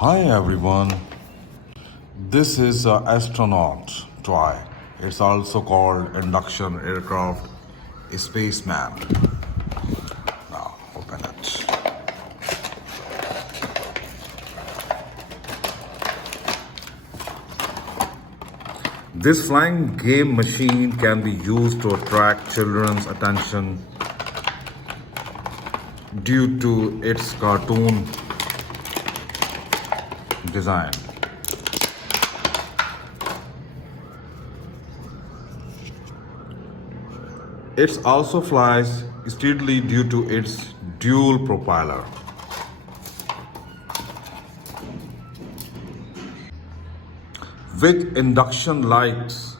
Hi everyone, this is a astronaut toy. It's also called induction aircraft spaceman. Now open it. This flying game machine can be used to attract children's attention due to its cartoon design. It also flies steadily due to its dual propeller. With induction lights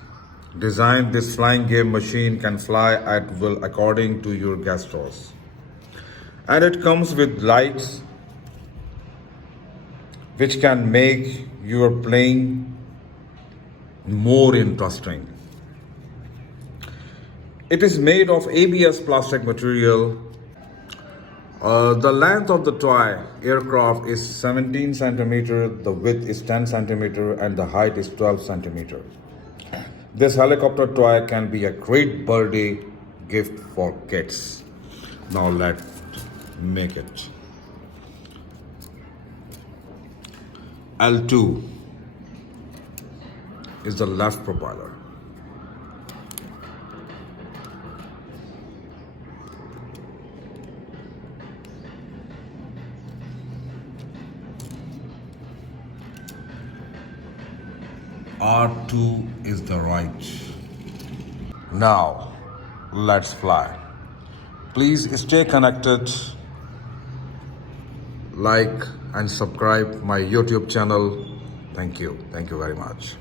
designed, this flying game machine can fly at will according to your gestures. And it comes with lights which can make your playing more interesting. It is made of ABS plastic material. The length of the toy aircraft is 17 centimeter, the width is 10 centimeter, and the height is 12 centimeter. This helicopter toy can be a great birthday gift for kids. Now let's make it. L2 is the left propeller. R2 is the right. Now, let's fly. Please stay connected, like and subscribe my YouTube channel. Thank you. Thank you very much.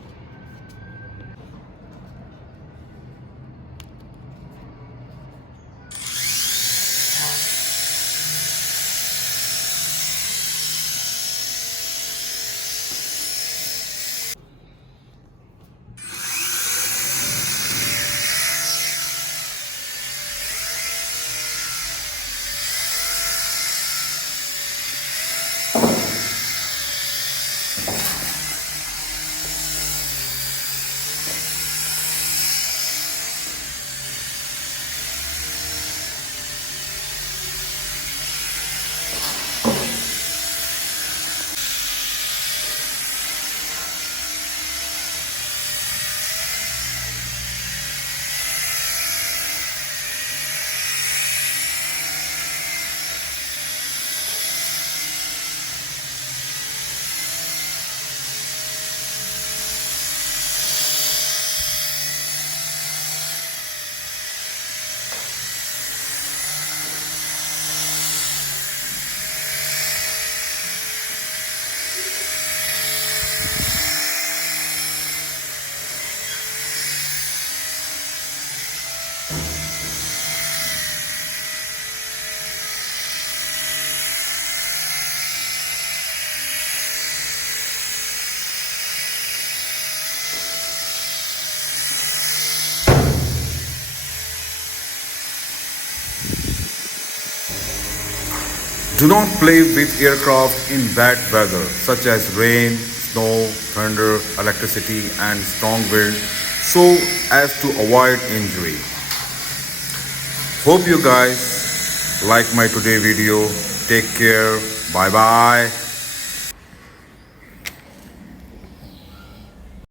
Do not play with aircraft in bad weather such as rain, snow, thunder, electricity and strong wind so as to avoid injury. Hope you guys like my today video. Take care. Bye bye.